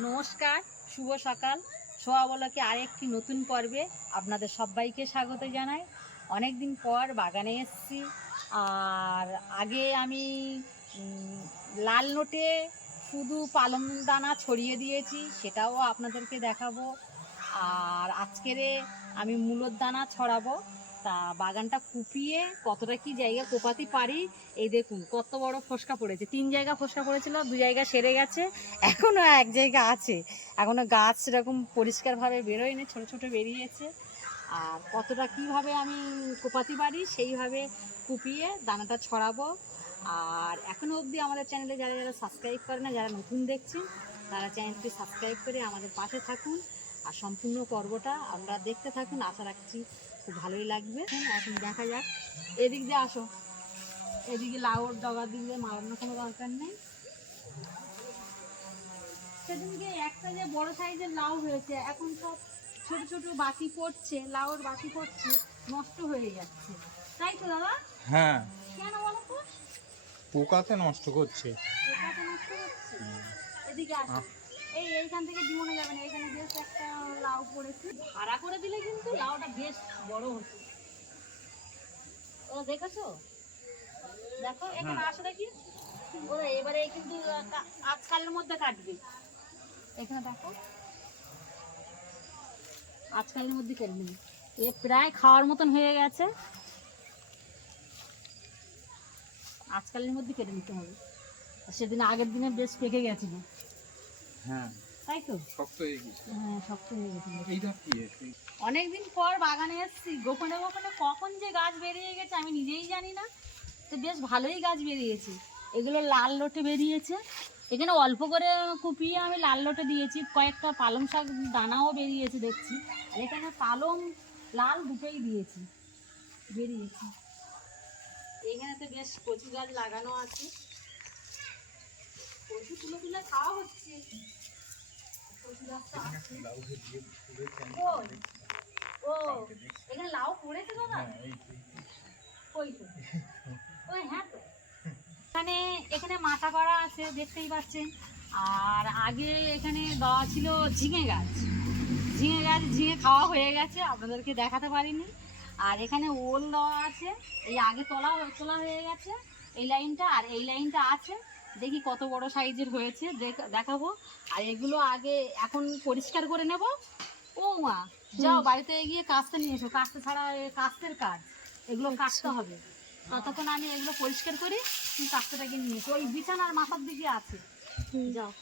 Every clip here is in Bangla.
নমস্কার, শুভ সকাল। সোয়া বলকে আরেকটি নতুন পর্বে আপনাদের সবাইকে স্বাগত জানাই। অনেক দিন পর বাগানে এসেছি। আর আগে আমি লাল নোটে শুধু পালং দানা ছড়িয়ে দিয়েছি, সেটাও আপনাদেরকে দেখাবো। আর আজকেরে আমি মূলোর দানা ছড়াবো। তা বাগানটা কুপিয়ে কতটা কি জায়গা কোপাতে পারি, এই দেখুন, কত বড় ফসকা পড়েছে। তিন জায়গা ফসকা পড়েছিল, দু জায়গা সেরে গেছে, এখনও এক জায়গা আছে। এখনও গাছ সেরকম পরিষ্কারভাবে বেরোয়নি, ছোট ছোট বেরিয়েছে। আর কতটা কীভাবে আমি কোপাতে পারি, সেইভাবে কুপিয়ে দানাটা ছড়াবো। আর এখনও অবধি আমাদের চ্যানেলে যারা যারা সাবস্ক্রাইব করে না, যারা নতুন দেখছেন, তারা চ্যানেলটি সাবস্ক্রাইব করে আমাদের পাশে থাকুন। আর সম্পূর্ণ পর্বটা আমরা দেখতে থাকুন। আশা রাখছি খুব ভালোই লাগবে। এখন দেখা যাক। এদিক দিয়ে আসো। এদিকে লাউর ডগার দিকে মারানোর কোনো দরকার নেই। সেদিনকে একটা যে বড় সাইজের লাউ হয়েছে এখন সব ছোট ছোট বাকি পড়ছে লাউর বাকি পড়ছে নষ্ট হয়ে যাচ্ছে। তাই তো দাদা? হ্যাঁ। কেন বলো তো? পোকাতে নষ্ট করছে। পোকাতে নষ্ট হচ্ছে? এদিকে আসো। এই এইখান থেকে জীবনে যাবে না এখানে বেশ একটা লাউ পড়েছে। ভাড়া করে দিলে কিন্তু লাউটা বেশ বড় হতো। ও দেখেছ? দেখো এখানে আসো দেখি। ও এবারে কিন্তু আজকালের মধ্যে কাটবে। এখানে দেখো। আজকালের মধ্যে কেটে নেবে। এ প্রায় খাওয়ার মতন হয়ে গেছে। আজকালের মধ্যে কেটে নিতে হবে। সেদিন আগের দিনে বেশ পেকে গেছিল। হ্যাঁ। তাই তো? শক্ত হয়ে গেছে। হ্যাঁ শক্ত হয়ে গেছিল এইটা কি অনেকদিন পর বাগানে এসেছি। গোপনে গোপনে কখন যে গাছ বেরিয়ে গেছে আমি নিজেই জানি না। তো বেশ ভালোই গাছ বেরিয়েছে। এগুলো লাল লোটে বেরিয়েছে। এখানে অল্প করে কুপিয়ে আমি লাল লোটে দিয়েছি। কয়েকটা পালং শাক দানাও বেরিয়েছে দেখছি। আর এখানে পালং লাল দুটোই দিয়েছি। বেরিয়েছে। এখানে তো বেশ কচু গাছ লাগানো আছে। কচু তুলে তুলে খাওয়া হচ্ছে। কচু গাছটা আছে। কই? ও এখানে লাউ পড়েছে দাদা হ্যাঁ, এই যে। কই তো? ওই হ্যাঁ তো। এখানে এখানে মাথা করা আছে দেখতেই পাচ্ছেন। আর আগে এখানে দেওয়া ছিল ঝিঙে গাছ। ঝিঙে গাছ ঝিঙে খাওয়া হয়ে গেছে আপনাদেরকে দেখাতে পারিনি। আর এখানে ওল দেওয়া আছে এই আগে তোলা তোলা হয়ে গেছে এই লাইনটা আর এই লাইনটা আছে। দেখি কত বড় সাইজের হয়েছে দেখ- দেখাবো। আর এগুলো আগে এখন পরিষ্কার করে নেব। ও মা যাও বাড়িতে গিয়ে কাস্তে নিয়ে এসো। কাস্তে ছাড়া এ কাস্তের কাজ। এগুলো কাটতে হবে। ততক্ষণ আমি এগুলো পরিষ্কার করি তুমি কাস্তেটাকে নিয়ে এসো। ওই বিছানার মাথার দিকে আছে। যাও।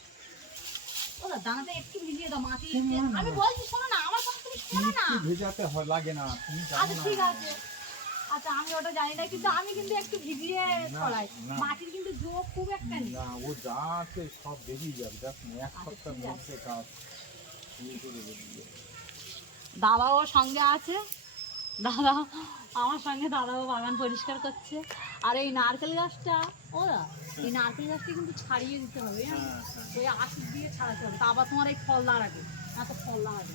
ও একটু ভিজিয়ে দাও মাটি আমি বলছি শোনো না আমার কথা তুমি শোনো না। ভেজাতে হয় লাগে না তুমি জানো আচ্ছা না। ঠিক আছে। আচ্ছা আমি ওটা জানি না কিন্তু আমি কিন্তু একটু ভিজিয়ে ছড়াই। মাটির কিন্তু যোগ খুব একটা নেই। না ও যা আছে সব বেরিয়ে যাবে। দেখ এক আচ্ছা, সপ্তাহের মধ্যে কাজ। দাদাও সঙ্গে আছে। দাদা আমার সঙ্গে দাদাও বাগান পরিষ্কার করছে। আর এই নারকেল গাছটা ওরা এই নারকেল গাছটা কিন্তু ছাড়িয়ে দিতে হবে? হ্যাঁ, হ্যাঁ। ওই আশির দিয়ে ছাড়াতে হবে। তা আবার তোমার এই ফল দাঁড়াবে না তো ফল দাঁড়াবে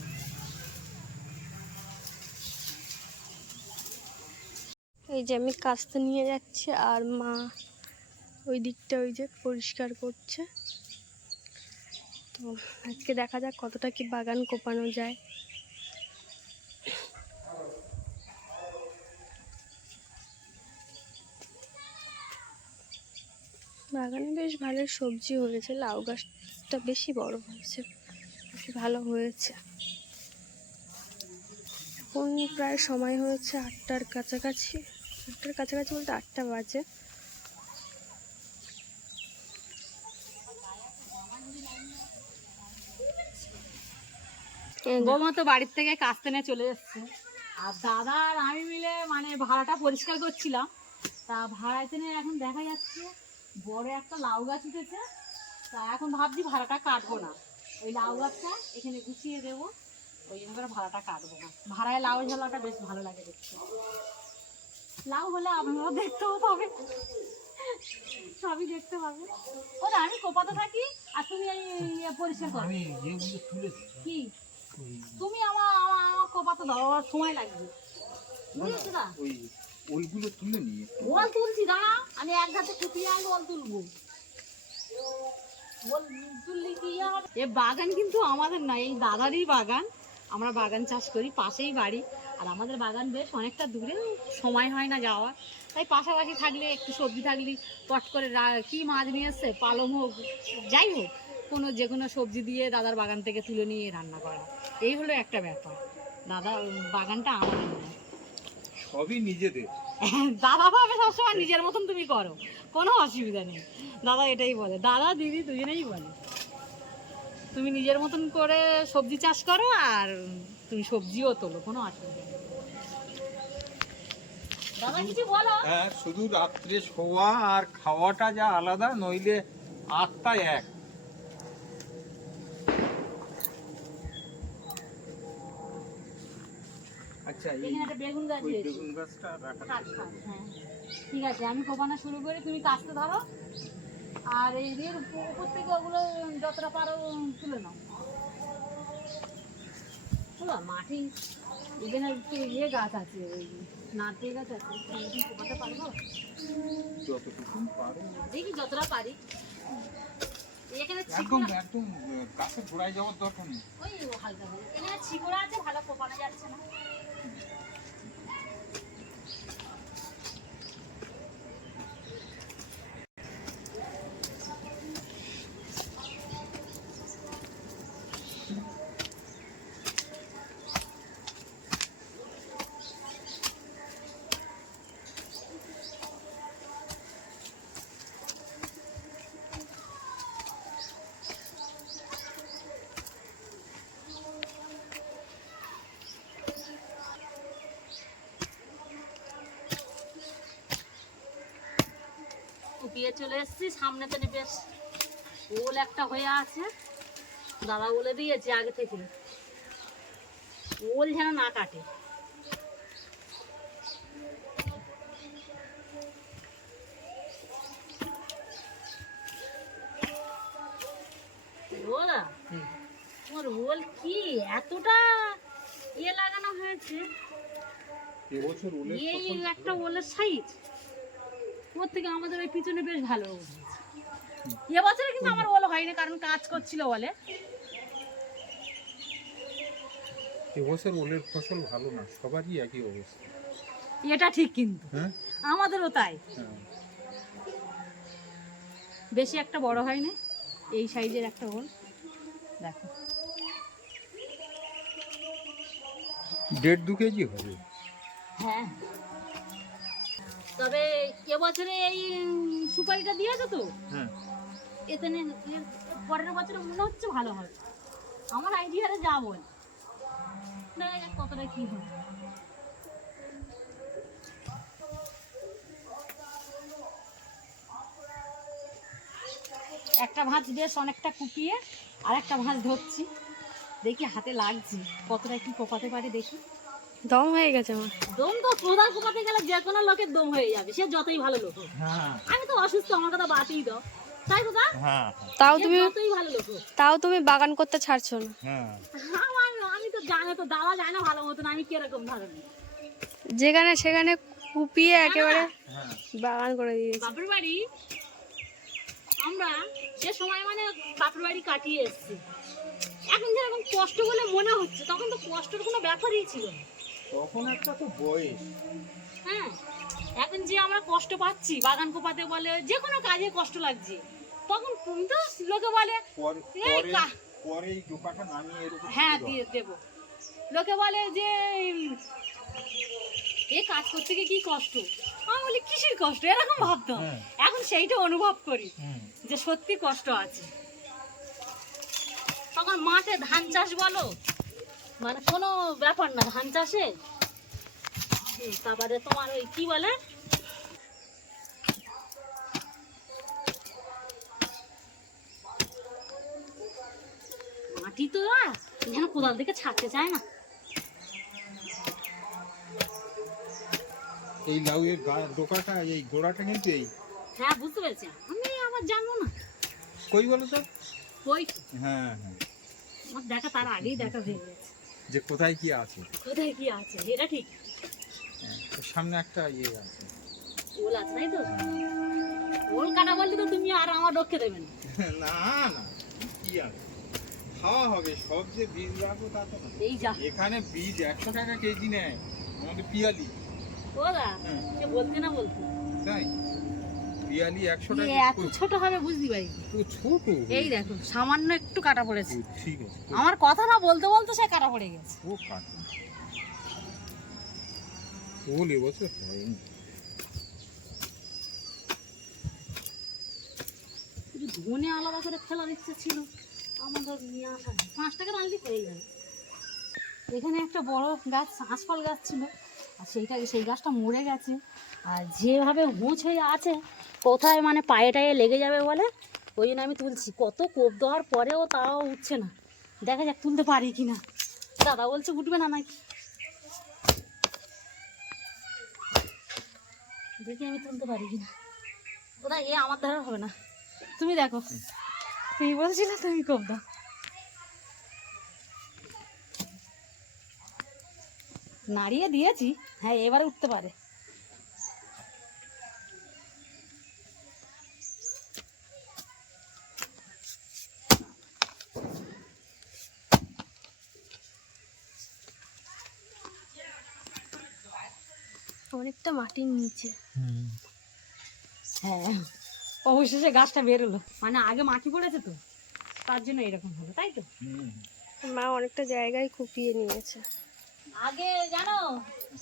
এই যে আমি কাস্তে নিয়ে যাচ্ছি আর মা ওই দিকটা ওই যে পরিষ্কার করছে। তো আজকে দেখা যাক কতটা কি বাগান কোপানো যায়। বাগানে বেশ ভালো সবজি হয়েছে, লাউ গাছটা বেশি বড় হয়েছে, বেশি ভালো হয়েছে। এখন প্রায় সময় হয়েছে আটটার কাছাকাছি। আটটার কাছাকাছি বলতে আটটা বাজে। বৌমা তো বাড়ির থেকে কাস্তে নিয়ে চলে যাচ্ছে আর দাদা আর আমি মিলে মানে ভাড়াটা পরিষ্কার করছিলাম। তা ভাড়াতে নিয়ে এখন দেখা যাচ্ছে বড় একটা লাউ গাছ উঠেছে। তা এখন ভাবছি ভাড়াটা কাটবো না। ওই লাউ গাছটা এখানে গুছিয়ে দেবো। ওই জন্য করে ভাড়াটা কাটবো না। ভাড়ায় লাউ ঝালাটা বেশ ভালো লাগে দেখতে। লাউ হলে আপনারাও দেখতেও পাবে সবই দেখতে পাবে ও না, আমি কোপাতে থাকি আর তুমি এই ইয়ে পরিষ্কার করো। আমি কি? তুমি আমার আমার কোপাতে দাও আমার সময় লাগবে। বুঝেছ না? ওই ওইগুলো তুলে নিয়ে। ওল তুলছি দাঁড়া আমি এক ঘাটে কুপিয়ে আনব ওল তুলবো। এ বাগান কিন্তু আমাদের না এই দাদারই বাগান। আমরা বাগান চাষ করি পাশেই বাড়ি। আর আমাদের বাগান বেশ অনেকটা দূরে সময় হয় না যাওয়ার। তাই পাশাপাশি থাকলে একটু সবজি থাকলে পট করে কি মাছ নিয়ে এসছে পালং হোক যাই হোক কোনো যে কোনো সবজি দিয়ে দাদার বাগান থেকে তুলে নিয়ে রান্না করা। এই হলো একটা ব্যাপার। দাদা বাগানটা আমাদের নয় সবই নিজেদের। দাদা ভাবে সবসময় নিজের মতন তুমি করো কোনো অসুবিধা নেই। দাদা এটাই বলে দাদা দিদি দুজনেই বলে। তুমি নিজের মতন করে সবজি চাষ করো আর তুমি সবজিও তোলো কোনো অসুবিধা নেই। দাদা কিছু বলো? হ্যাঁ শুধু রাত্রে শোয়া আর খাওয়াটা যা আলাদা নইলে আটটা এক। আচ্ছা বেগুন গাছ বেগুন গাছটা হ্যাঁ ঠিক আছে আমি কোপানো শুরু করি তুমি কাজটা ধরো। আর এই দিয়ে উপর থেকে ওগুলো যতটা পারো তুলে নাও। মাটি এখানে একটু ইয়ে গাছ আছে ওই নারকেল গাছ আছে কোপাতে পারব? যতটুকু পারো। দেখি যতটা পারি। এখানে একদম একদম গাছের গোড়ায় যাওয়ার দরকার নেই। ওই হালকা এখানে ছিকুড়া আছে ভালো কোপানো যাচ্ছে না। কুপিয়ে চলে এসেছি সামনে তো বেশ ওল একটা হয়ে আছে। দাদা বলে দিয়েছে আগে থেকে। ওল যেন না কাটে। তোমার ওল কি? এতটা ইয়ে লাগানো হয়েছে। এই একটা ওলের সাইজ ওর থেকে আমাদের ওই পিছনে বেশ ভালো। এবছরে কিন্তু আমার ওল হয়নি কারণ কাজ করছিল বলে। এবছর ওলের ফসল ভালো না সবারই একই অবস্থা। এটা ঠিক কিন্তু। হ্যাঁ? আমাদেরও তাই। হ্যাঁ। বেশি একটা বড় হয়নি এই সাইজের একটা ওল দেখো। দেড় দু কেজি হবে। হ্যাঁ। তবে এবছরে এই সুপারিটা দিয়েছ তো? হ্যাঁ। এতে পরের বছরে মনে হচ্ছে ভালো হবে। আমার আইডিয়ারে যা বল। দেখা যাক কতটা কি হয় একটা ভাঁজ বেশ অনেকটা কুপিয়ে আর একটা ভাঁজ ধরছি। দেখি হাতে লাগছে কতটা কি কোপাতে পারে দেখি। দম হয়ে গেছে আমার। দম তো প্রধান কোপাতে গেলে যে কোনো লোকের দম হয়ে যাবে সে যতই ভালো লোক হ্যাঁ। আমি তো অসুস্থ আমার কথা বাতিই দাও। তাই হ্যাঁ। তাও তুমি যতই ভালো লোক তাও তুমি বাগান করতে ছাড়ছো না? হ্যাঁ। আমার আমি তো জানো তো দাওয়া যায় না ভালো মতন আমি কীরকম ধরনের। যেখানে সেখানে কুপিয়ে একেবারে হ্যাঁ। বাগান করে দিয়েছে। বাপের বাড়ি আমরা যে সময় মানে বাপের বাড়ি কাটিয়ে এসেছি। এখন যেরকম কষ্ট বলে মনে হচ্ছে তখন তো কষ্টের কোনো ব্যাপারই ছিল না। তখন একটা তো বয়স হ্যাঁ এখন যে আমরা কষ্ট পাচ্ছি বাগান কোপাতে বলে যে কোনো কাজে কষ্ট লাগছে তখন তুমি তো লোকে বলে পরে এই কা- পরে এই দোকানটা নামিয়ে এরকম হ্যাঁ ছিল। দিয়ে দেবো লোকে বলে যে উম, এ কাজ করতে গিয়ে কি কষ্ট আমি বলি কিসের কষ্ট এরকম ভাবতাম হ্যাঁ। এখন সেইটা অনুভব করি হুম। যে সত্যি কষ্ট আছে তখন মাঠে ধান চাষ বলো মানে কোনো ব্যাপার না ধান চাষে? তারপরে তোমার ওই কি বলে? মাটি তো যেন কোদাল থেকে ছাড়তে চায় না। এই লাউয়ের গা- ডোকাটা এই গোড়াটা কিন্তু এই। হ্যাঁ বুঝতে পেরেছি। আমি আবার জানব না। কই বলো তো? ওই হ্যাঁ হ্যাঁ। আমার দেখা তার আগেই দেখা হয়ে গেছে। যে কোথায় কি আছে? কোথায় কি আছে? এটা ঠিক। সামনে একটা ইয়ে আছে। ওল আছে তাই তো? ওল কাটা বললে তো তুমি আর আমার রক্ষে দেবে না। না কি আছে খাওয়া হবে সব যে বীজ রাখব তা তো এই যা। এখানে বীজ একশো টাকা কেজি নেয় আমাদের পিয়ালি। ওরা হ্যাঁ। সে বলতে না বলতে তাই? একশো কি টাকা এত ছোট হবে বুঝতে পারি তো ছোট? এই দেখো সামান্য একটু কাটা পড়েছে। ঠিক আছে আমার কথা না বলতে বলতে সে কাটা পড়ে গেছে। ও কাটা। ওল এবছর হয়নি। ধনে আলাদা করে ফেলার ইচ্ছে ছিল। আমাদের নিয়ে আসা। পাঁচ টাকা আনলে পেয়ে যাবে এখানে একটা বড় গাছ আঁশফল গাছ ছিল। আর সেইটা সেই গাছটা মরে গেছে। আর যেভাবে হুঁচ হয়ে আছে কোথায় মানে পায়ে টায়ে লেগে যাবে বলে? ওই জন্য আমি তুলছি। কত কোপ দেওয়ার পরেও তাও উঠছে না। দেখা যাক তুলতে পারি কি না দাদা বলছে উঠবে না নাকি? দেখি আমি তুলতে পারি কি না কোথায়? এ আমার দ্বারা হবে না। তুমি দেখো। তুমি বলছিলে তুমি কোপ দাও। নাড়িয়ে দিয়েছি। হ্যাঁ এবারে উঠতে পারে। অনেকটা মাটির নিচে। হ্যাঁ। অবশেষে গাছটা বেরোলো। মানে আগে মাটি পড়েছে তো তার জন্য এরকম হলো তাই তো? মা অনেকটা জায়গায় কুপিয়ে নিয়েছে। আগে জানো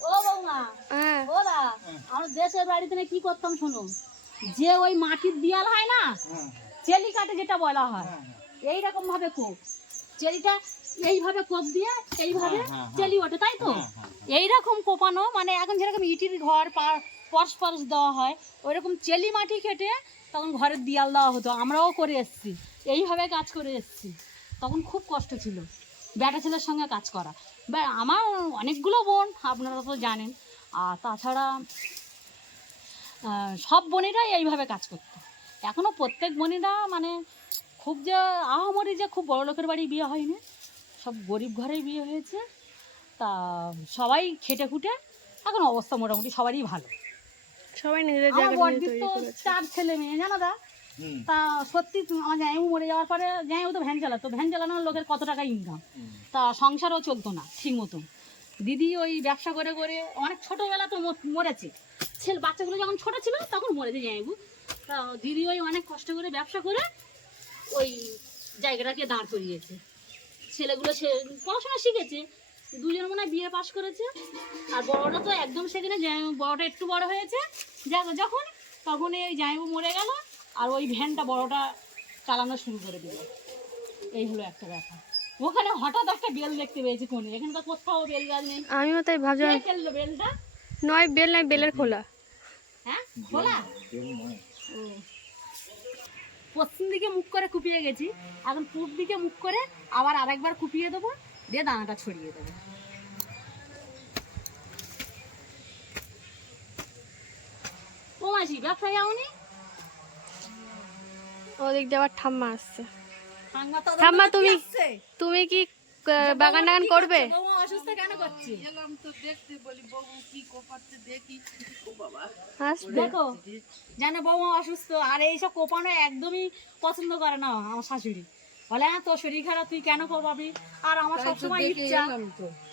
ও বৌমা হ্যাঁ। ও দা আমার দেশের বাড়িতে না কি করতাম শোনো? যে ওই মাটির দিয়াল হয় না চেলি কাটে যেটা বলা হয় এই রকম ভাবে কোপ। চেলিটা এইভাবে কোপ দিয়ে এইভাবে হ্যাঁ, হ্যাঁ, হ্যাঁ। চেলি ওঠে তাই তো? এইরকম কোপানো মানে এখন যেরকম ইটির ঘর পরশ পরশ দেওয়া হয় ওইরকম চেলি মাটি কেটে তখন ঘরের দিয়াল দেওয়া হতো। আমরাও করে এসেছি। এইভাবে কাজ করে এসেছি। তখন খুব কষ্ট ছিল। ব্যাটা ছেলের সঙ্গে কাজ করা। বা আমার অনেকগুলো বোন আপনারা তো জানেন। আর তাছাড়া সব বোনেরাই এইভাবে কাজ করতো। এখনও প্রত্যেক বোনেরা মানে খুব যে আহামরি যে খুব বড় লোকের বাড়ি বিয়ে হয়নি। সব গরিব ঘরেই বিয়ে হয়েছে। তা সবাই খেটে খুটে এখন অবস্থা মোটামুটি সবারই ভালো। সবাই নিজেদের জায়গা তো চার ছেলে মেয়ে জানো দা? তা সত্যি আমার জামাইবু মরে যাওয়ার পরে জামাইবু তো ভ্যান চালাতো। ভ্যান চালানোর লোকের কত টাকা ইনকাম তা সংসারও চলতো না ঠিক মতো দিদি ওই ব্যবসা করে করে অনেক ছোটোবেলা তো মরেছে। ছেলে বাচ্চাগুলো যখন ছোট ছিল তখন মরেছে জামাইবু তা দিদি ওই অনেক কষ্ট করে ব্যবসা করে ওই জায়গাটাকে দাঁড় করিয়েছে। ছেলেগুলো পড়াশোনা শিখেছে দুজন মনে হয় বিয়ে পাশ করেছে আর বড়টা তো একদম সেখানে বড়টা একটু বড় হয়েছে যখন তখন এই জামাইবু মরে গেল আর ওই ভ্যানটা বড়টা চালানো শুরু করে দিল। এই হলো একটা ব্যাপার। ওখানে হঠাৎ একটা বেল দেখতে পেয়েছি কোনে এখানে তো কোথাও বেল গাছ নেই। আমিও তাই ভাবছিলাম। কে ফেলল বেলটা? নয় বেল নয় বেলের খোলা। হ্যাঁ খোলা? ও। পশ্চিম দিকে মুখ করে কুপিয়ে গেছি এখন পূর্ব দিকে মুখ করে আবার আরেকবার কুপিয়ে দেবো দিয়ে দানাটা ছড়িয়ে দেবো। ও মাসি ব্যবসা যাওনি? ওদিক দিয়ে আবার ঠাম্মা আসছে। ঠাম্মা তুমি- তুমি কি বাগান টাগান করবে? করছে? দেখো। জানো বৌমা অসুস্থ আর এইসব কোপানো একদমই পছন্দ করে না আমার শাশুড়ি। বলে হ্যাঁ তোর শরীর খারাপ তুই কেন কোপাবি আর আমার সবসময় ইচ্ছা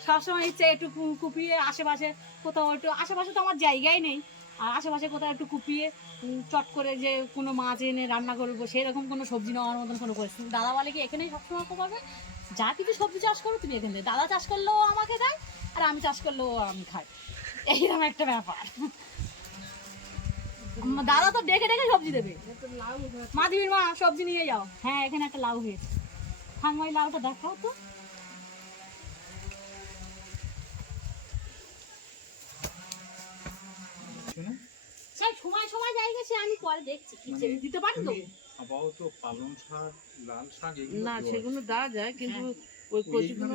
সবসময় ইচ্ছা একটু কুপিয়ে আশেপাশে কোথাও একটু আশেপাশে তো আমার জায়গাই নেই। আর আশেপাশে কোথাও একটু কুপিয়ে চট করে যে কোনো মাছ এনে রান্না করব সেরকম কোনো সবজি নেওয়ার মতন কোনো পরিস্থিতি দাদা বলে কি এখানেই সবসময় কোপাবে? যা কিছু সবজি চাষ করো তুমি এখান থেকে। দাদা চাষ করলেও আমাকে দেয় আর আমি চাষ করলেও আমি খাই। এইরকম একটা ব্যাপার। দাদা তো ডেকে ডেকে সবজি দেবে। মা দিবির মা সবজি নিয়ে যাও। হ্যাঁ এখানে একটা লাউ হয়েছে। ঠাঙ্গাই লাউটা দেখাও তো। সময় সময় জায়গা সে আমি পরে দেখছি। মানে দিতে পারি তো? আপাতত পালং শাক না সেগুলো দেওয়া যায় কিন্তু ওই কচিগুলো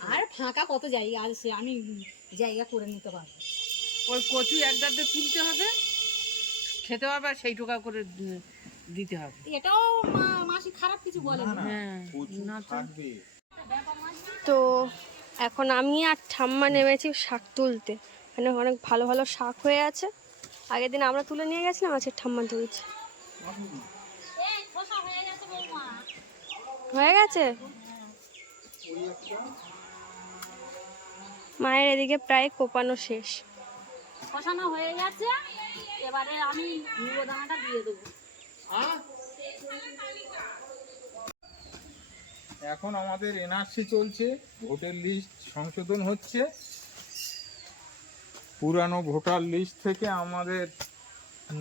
আর ফাঁকা কত জায়গা আছে আমি জায়গা করে নিতে পারব। ওই কচু এক ডাতে তুলতে হবে খেতে হবে আর সেই টোকা করে দিতে হবে। এটাও মা- মাসি খারাপ কিছু বলে না, না, হ্যাঁ, তো। এখন আমি আর ঠাম্মা নেমেছি শাক তুলতে। মানে অনেক ভালো ভালো শাক হয়ে আছে। আগের দিন আমরা তুলে নিয়ে গেছিলাম আজকে ঠাম্মা তুলছে। হয়ে গেছে? মায়ের এদিকে প্রায় কোপানো শেষ। কষানো হয়ে গেছে এবারে আমি মুগো দানাটা দিয়ে দেবো। এখন আমাদের এনআরসি চলছে ভোটার লিস্ট সংশোধন হচ্ছে। পুরানো ভোটার লিস্ট থেকে আমাদের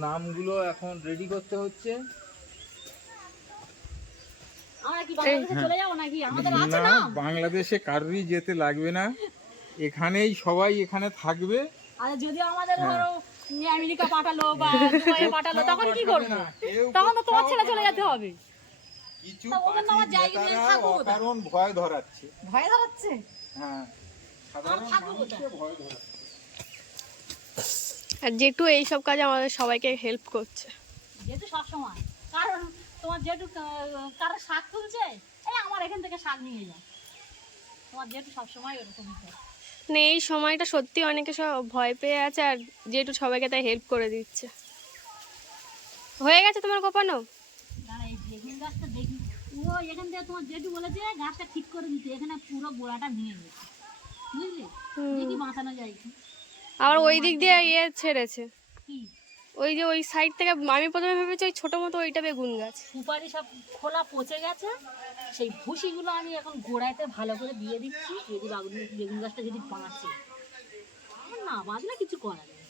নামগুলো এখন রেডি করতে হচ্ছে আমরা কি বাংলাদেশে চলে যাব নাকি আমাদের আছে না না? বাংলাদেশে কারোরই যেতে লাগবে না। এখানেই সবাই এখানে থাকবে। আর যদিও আমাদের হ্যাঁ। ধরো আমেরিকা পাঠালো বা দুবাইয়ে পাঠালো তখন কি করব? তখন তো তোমার ছেড়ে চলে যেতে হবে। কিছু তা ওদের নামা পার্টির জায়গা নিয়ে নেতারা থাকব কোথায়? অকারণ ভয় ধরাচ্ছে। ভয় ধরাচ্ছে? হ্যাঁ। সাধারণ মানুষকে ভয় ধরাচ্ছে। আর জেঠু এইসব কাজে আমাদের সবাইকে হেল্প করছে। যেহেতু সবসময়। কারণ তোমার যেহেতু কারও শাক তুলছে এই আমার এখান থেকে শাক নিয়ে যাও। তোমার যেহেতু সবসময় ওরকমই করে। মানে এই সময়টা সত্যি অনেকে সব ভয় পেয়ে আছে আর জেঠু সবাইকে তাই হেল্প করে দিচ্ছে। হয়ে গেছে তোমার কোপানো ও এখান থেকে তোমার যেটু বলেছে গাছটা ঠিক করে দিতে। এখানে পুরো গোড়াটা ভেঙে গেছে। বুঝলি? দেখি বাঁচানো যায় আবার ওই দিক দিয়ে ইয়ে ছেড়েছে। কি? ওই যে ওই সাইড থেকে আমি প্রথমে ভেবেছি ওই ছোট মতো ওইটা বেগুন গাছ। সুপারি সব খোলা পচে গেছে। সেই ভুসিগুলো আমি এখন গোড়াতে ভালো করে দিয়ে দিচ্ছি। যদি বাগুন বেগুন গাছটা যদি বাঁচে। না বাঁচলে কিছু করার নেই।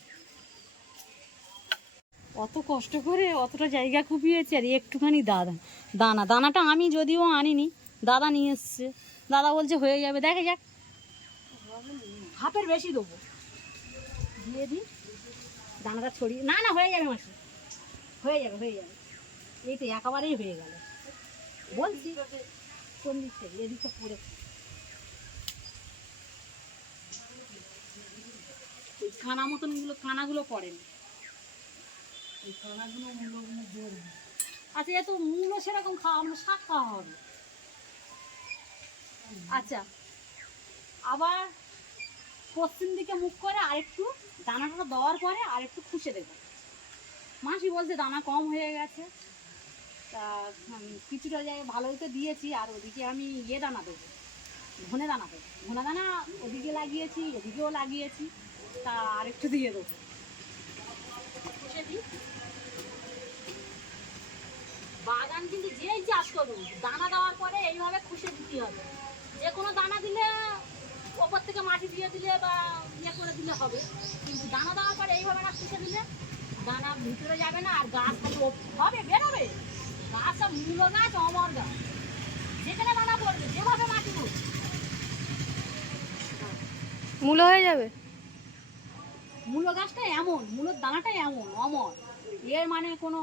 অত কষ্ট করে অতটা জায়গা কুপিয়েছে। আর একটুখানি দাদা দানা। দানাটা আমি যদিও আনিনি দাদা নিয়ে এসছে। দাদা বলছে হয়ে যাবে দেখা যাক। হাফের বেশি দেবো। দিয়ে দিই। দানাটা ছড়িয়ে না না, হয়ে যাবে মাসি। হয়ে যাবে হয়ে যাবে। এই তো একেবারেই হয়ে গেল। বলছি কোন দিক থেকে এদিকটা পড়ে কানা মতনগুলো কানাগুলো পড়ে না। ওই কানাগুলো মূলগুলো ধরবে আচ্ছা এ তো মূলো সেরকম খাওয়া আমরা শাক খাওয়া হবে। আচ্ছা আবার পশ্চিম দিকে মুখ করে আরেকটু দানাটা দেওয়ার পরে আরেকটু খুশে দেবো। মাসি বলছে দানা কম হয়ে গেছে। তা কিছুটা জায়গায় ভালোই তো দিয়েছি, আর ওদিকে আমি ইয়ে দানা দেবো। ধনে দানা দেবো। ধনে দানা ওদিকে লাগিয়েছি, এদিকেও লাগিয়েছি। তা আর একটু দিয়ে দেবো। খুশে দিই। বাগান কিন্তু যেই চাষ করুন দানা দেওয়ার পরে এইভাবে খুশে দিতে হবে। যে কোনো দানা দিলে ওপর থেকে মাটি দিয়ে দিলে বা ইয়ে করে দিলে হবে। কিন্তু দানা দেওয়ার পরে এইভাবে না খুশে দিলে দানা ভিতরে যাবে না আর গাছ হবে বেরোবে। গাছ সব মূল গাছ অমর গাছ। যেখানে দানা পড়বে যেভাবে মাটি পড়বে। মূলো হয়ে যাবে? মূল গাছটা এমন মূলের দানাটা এমন অমর। এর মানে কোনো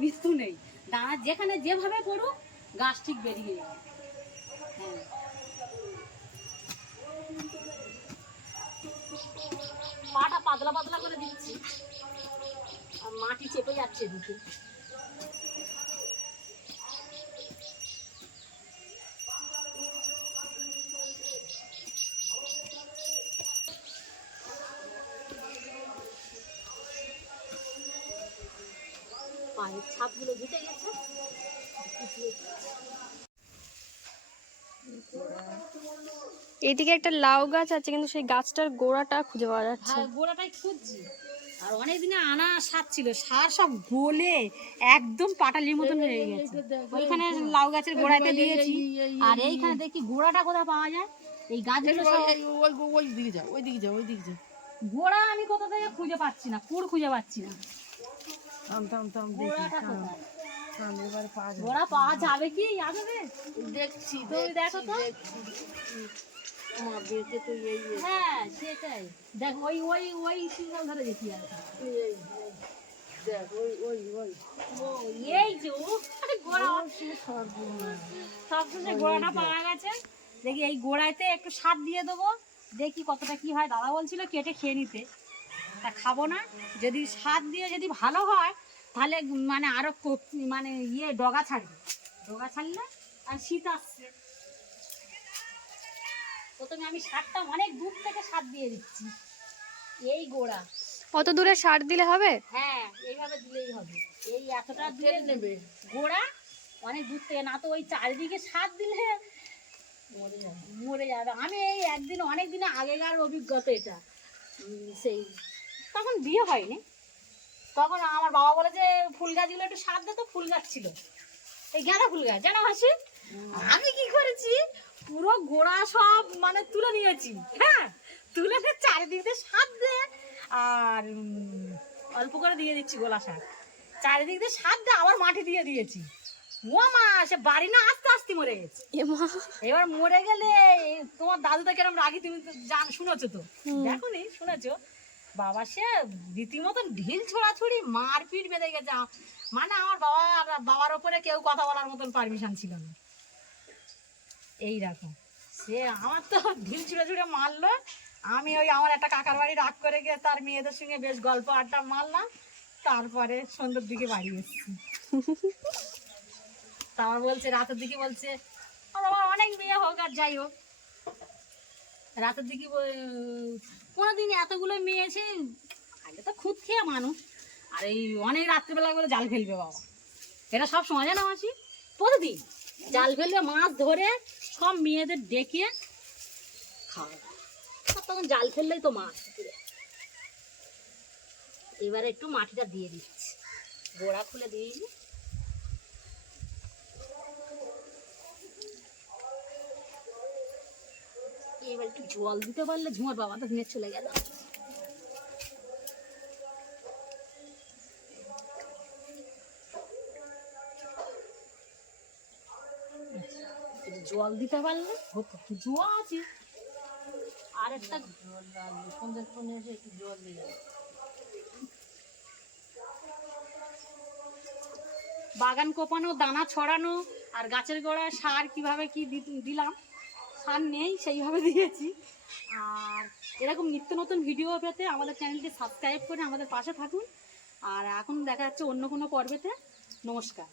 মৃত্যু নেই। দানা যেখানে যেভাবে পড়ুক গাছ ঠিক বেরিয়ে যাবে। হ্যাঁ। পাটা পাতলা পাতলা করে দিচ্ছি। আর মাটি চেপে যাচ্ছে দিকে পায়ের ছাপগুলো ঘুটে গেছে। এইদিকে একটা লাউ গাছ আছে কিন্তু সেই গাছটার গোড়াটা খুঁজে পাওয়া যাচ্ছে। হ্যাঁ গোড়াটাই খুঁজছি। আর অনেক দিনে আনা সার ছিল সার সব গলে একদম পাটালির মতন হয়ে গেছে। ওইখানে লাউ গাছের গোড়াতে দিয়েছি। আর এইখানে দেখি গোড়াটা কোথায় পাওয়া যায়? এই গাছগুলো সব ওই ওই ওই দিকে যাও ওই দিকে যাও ওই দিকে যাও গোড়া আমি কোথা থেকে খুঁজে পাচ্ছি না কুড় খুঁজে পাচ্ছি না। থাম থাম থাম দেখি গোড়াটা কোথায়? থাম এবার পা গোড়া পাওয়া যাবে কি? যাবে? দেখছি তুমি দেখো তো। আমার বেঁচে তো এই এই, হ্যাঁ সেটাই। দেখ ওই ওই ওই সিঙ্গল ধরে দেখি আর এই, দেখ ওই ওই ওই। ও এই যে গোড়া। সবশেষে গোড়াটা পাওয়া গেছে। দেখি এই গোড়াতে একটু সার দিয়ে দেবো। দেখি কতটা কি হয়। দাদা বলছিল কেটে খেয়ে নিতে। তা খাব না। যদি সার দিয়ে যদি ভালো হয় তাহলে মানে আরও কপ- মানে ইয়ে ডগা ছাড়বে। ডগা ছাড়লে আর শীত আসছে। প্রথমে আমি সারটা অনেক দূর থেকে সার দিয়ে দিচ্ছি। এই গোড়া। অত দূরে সার দিলে হবে? হ্যাঁ এইভাবে দিলেই হবে। এই এতটা দিয়ে নেবে? গোড়া অনেক দূর থেকে না তো ওই চারিদিকে সার দিলে মরে যাবে। মরে যাবে। আমি এই একদিন অনেক দিনে আগেকার অভিজ্ঞতা এটা। সেই। তখন বিয়ে হয়নি। তখন আমার বাবা বলে যে ফুল গাছগুলো একটু সার দে তো ফুল গাছ ছিল। এই গাঁদা ফুল গাছ? জানো হাসি? আমি কি করেছি? পুরো গোড়া সব মানে তুলে নিয়েছি। হ্যাঁ তুলে নিয়ে চারিদিক দিয়ে সার দে আর অল্প করে দিয়ে দিচ্ছি গোলা শাক। চারিদিক দিয়ে সার দিয়ে আবার মাটি দিয়ে দিয়েছি। ও মা সে বাড়ি না আস্তে আস্তে মরে গেছে। এবার মরে গেলে তোমার দাদু তো কিরম রাগি তুমি তো জান শুনেছো তো। দেখো নি শুনেছো? বাবা সে রীতিমতন ঢিল ছোড়াছুড়ি মারপিট বেঁধে গেছে। মানে আমার বাবা বাবার ওপরে কেউ কথা বলার মতন পারমিশন ছিল না। এই রকম সে আমার তো ঢিল ছুড়ে ছুড়ে মারলো। আমি ওই আমার একটা কাকার বাড়ি রাগ করে গিয়ে তার মেয়েদের সঙ্গে বেশ গল্প আড্ডা মারলাম। তারপরে সন্ধ্যের দিকে বাড়ি এসেছি। তারপর বলছে, রাতের দিকে বলছে, "ও অনেক মেয়ে হোক আর যাই হোক। রাতের দিকে কোনোদিন এতগুলো মেয়ে আছে, আগে তো খুদ খেয়ে মানুষ। আর এই অনেক রাত্রিবেলা করে জাল ফেলবে বাবা। এটা সব সময় জানো মাসি? প্রতিদিন জাল ফেলবে মাছ ধরে সব মেয়েদের ডেকে খাওয়া তখন জাল ফেললেই তো মাছ। এবারে একটু মাটিটা দিয়ে দিচ্ছি। গোড়া খুলে দিয়ে দিই এবার একটু জল দিতে পারলে ঝুমার বাবা তো নিয়ে চলে গেল। জল দিতে পারলে হতো কিছু আছে। আর একটা জল লাগবে সন্ধ্যের ফোনে এসে একটু জল দিয়ে বাগান কোপানো, দানা ছড়ানো আর গাছের গোড়ায় সার কীভাবে কি দিলাম, সার নেই, সেইভাবে দিয়েছি। আর এরকম নিত্য নতুন ভিডিও পেতে আমাদের চ্যানেলটি সাবস্ক্রাইব করে আমাদের পাশে থাকুন। আর এখন দেখা যাচ্ছে অন্য কোনো পর্বেতে। নমস্কার।